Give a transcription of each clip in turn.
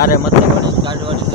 તારે મતલબ કાઢવાની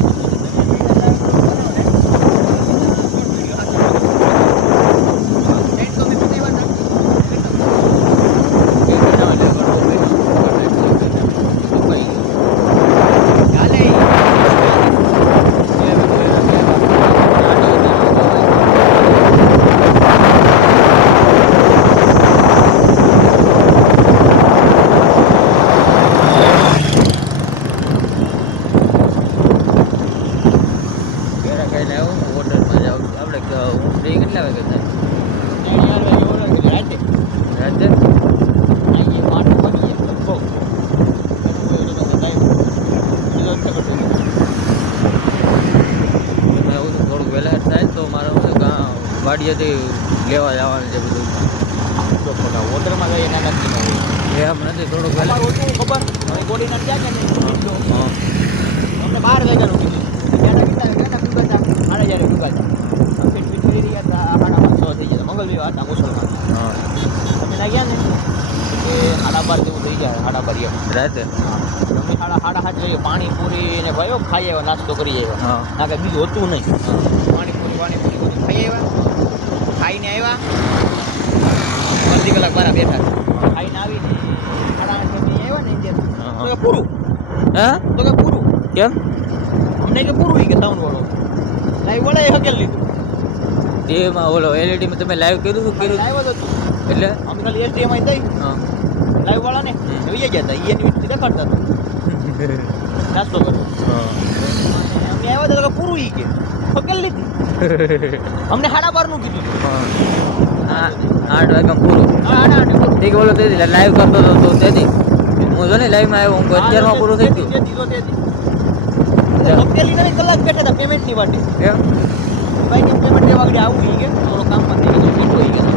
વાડીએથી લેવા જવાનું છે બધું હોટલમાં જઈએ ના નક્કી એમ નથી થોડુંક વહેલા ખબર હવે ગોળીના ક્યાં કે અમને 12 વાગ્યાનું કીધું ક્યાં ગુગાતા 8,000 ગુગાતા ફીટ ફીટ કરી રહ્યા હતા 8:30 થઈ ગયા મંગળવાર હતા મુસલમાન અમે ના ગયા ને કે 12:30 જેવું થઈ જાય 12:30 રાતે અમે 7:30 જોઈએ પાણીપુરી ને ભાઈઓ ખાઈ આવ્યા નાસ્તો કરી આવ્યા ના કે બીજું હતું નહીં પાણીપુરી ખાઈ આવ્યા ખાઈને આવ્યા અડધી કલાક બારા બેઠા ખાઈને આવીને 8:30 આવ્યા ને તો કે પૂરું તો કે પૂરું કેમ અમને કે પૂરું કે સાઉન્ડ વાળો લાઈવ વાળા હકેલ લીધું એમાં ઓલો એલઈડી માં તમે લાઈવ કર્યું હતું લાઈવ જ હતું એટલે અમે ખાલી એસડીએમઆઈ દઈ લાઈવ વાળા ને વહી ગયા હતા એની વિશે દેખાડતા હતા નાસ્તો કરો અમે આવ્યા હતા તો પૂરું કે હકેલ લીધી અમને 12:30 નું કીધું 8 વાગ્યા પૂરું 8:30 પૂરું ઠીક બોલો તેથી લાઈવ કરતો હતો તો તેથી હું જો ને લાઈવ માં આવ્યો હું 11 માં પૂરું થઈ ગયું હકેલી નહીં કલાક બેઠા હતા પેમેન્ટ ની વાટે કેમ ભાઈ કે પેમેન્ટ દેવા આગળ આવું કે થોડો કામ માં થઈ ગયો